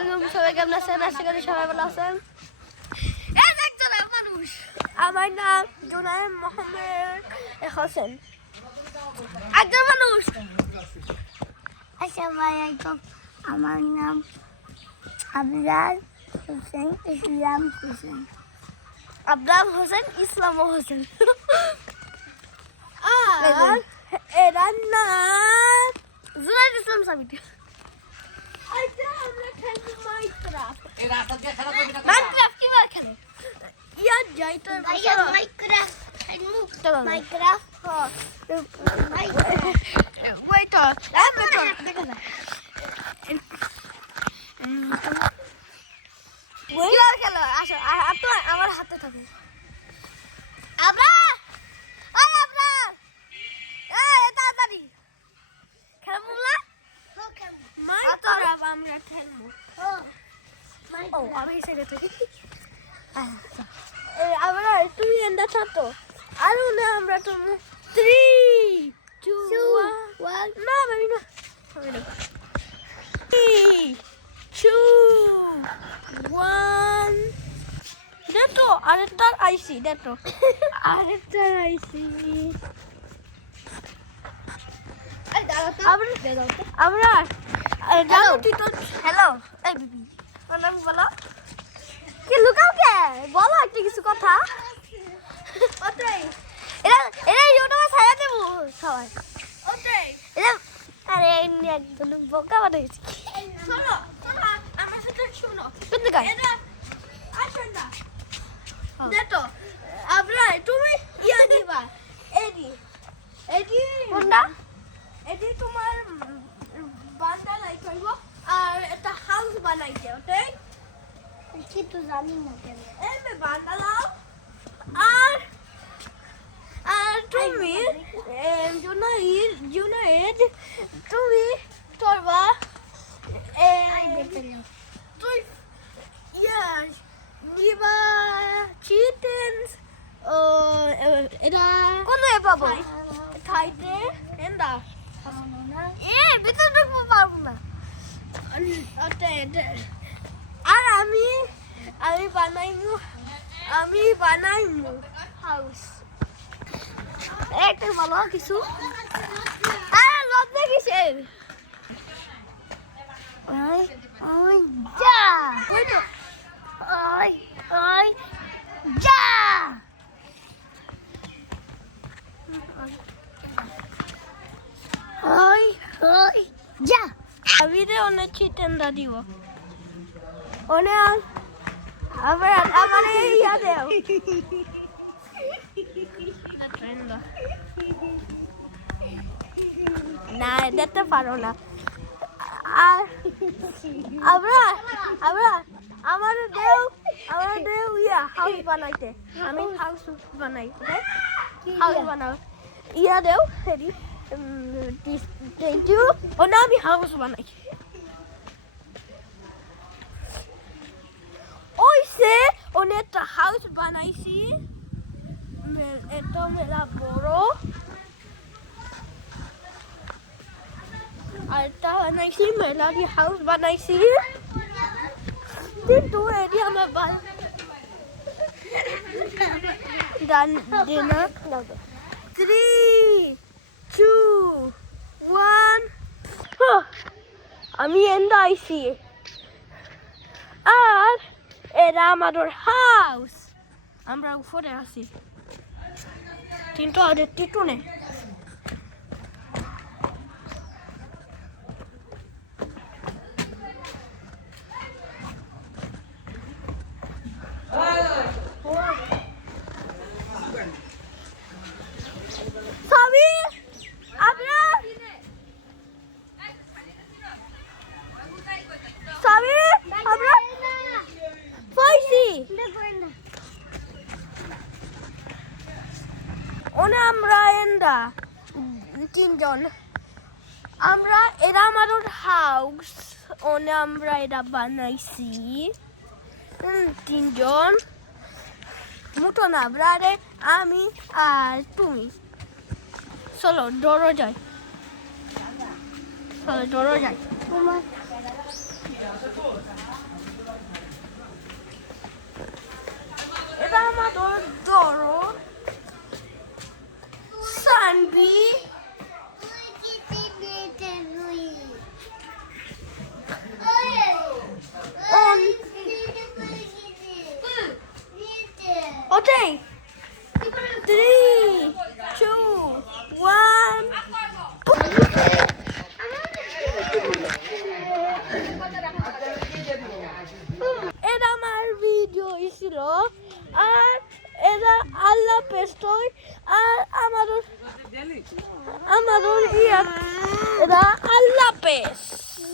আলাইকুম সবাই কেমন আছেন? আশা করি সবাই ভালো আছেন। একজন মানুষ, আমার নাম জুনায়েদ মোহাম্মদ হোসেন। একজন মানুষ। আসসালামু আলাইকুম, আমার নাম আবরার হোসেন ইসলাম হোসেন। আব্রাম হোসেন ইসলাম হোসেন। আর এর নাম জুনায়েদ ইসলাম সাবিত। আচ্ছা আমরা খেলবো মাইনক্রাফট। এই রাস্তা দিয়ে খেলা করবি না মাইনক্রাফট কিভাবে খেলে? ইয়ার যাই তো ভাইয়া মাইনক্রাফট খেলবো। চলো মাইনক্রাফট ওয়েট দেখো না কিভাবে খেলো? আসো তো আমার হাতে থাকো। আব্রা তাড়াতাড়ি খেলবো না? মাইনক্রাফট আমরা খেলবো। ও আমি সেটা তুই আমরা তুমি এন্ডা ছাড়তো আর না আমরা তো 3 2 1 না বেবি না 3 2 1 দেখো আরেকটা আইসি দেখো আরেকটা আইসি আমরা জানো তুই তো হ্যালো এই বিবি নাম বলো কি লুকাও কে বলো একটা কিছু কথা ওটাই এরা ইউটিউবে ছাড়া দেব সবাই ওটাই এরা আরে একদম বোকা বানাইছি শোনো আমার সাথে শোনো কোন গায় এটা আসুন না দেখো আমরা তুমি ইয়া দিবা এডি কোনটা এডি তোমার বান্ডা লাই করব আর একটা হাউস বানাইতে ওটাই কিন্তু জানি না কেন। এই বান্ডা লাও আর তুমি জুনায়েদ তুমি করবা তুই ইয়াস নিবা চিকেনস এটা কোন এ পাবো খাইতে এন্ডা ভিতরে ঢুকতে পারবো না আর আমি বানাইমু হাউস একটা ভালো কিছু আর লজ্জা কিসের ওই ওই যা ওই তো ওই ওই যা ওই ওই যা আমি রে অনেক চিকেনটা দিব অনেক আমার ইয়া দেও না দেখতে পারো না আর আমার দেও ইয়া হাউস বানাইতে আমি হাউস বানাই হাউস বানাও ইয়া দেও হেরি থ্যাংক ইউ ও না আমি হাউস বানাই ওইসে অনেকটা হাউস বানাইছি এটা মেলা বড় আর এটা বানাইছি মেলা দিয়ে হাউস বানাইছি কিন্তু এটি আমার দিনা 3 2 1 আমি এন্ড আইছি আর এটা আমাদের হাউস আমরা উপরে আছি কিন্তু আমাদের টিটুনে সবই আমরা পাইছি ওনে আমরা এন্ডা তিনজন আমরা এরা আমাদের হাউস ওনে আমরা এটা বানাইছি তিনজন মোটো না ব্রারে আমি আর তুমি চলো ডরো যাই চলো ডরো যাই তোমার এটা আমাদের ধরো সানবি on okay 3 2 1 এটা আমার ভিডিও ছিল আর এটা আল্লাহ পেস্টই আর আমাদের ইয়া এটা আল্লাহ পেস্ট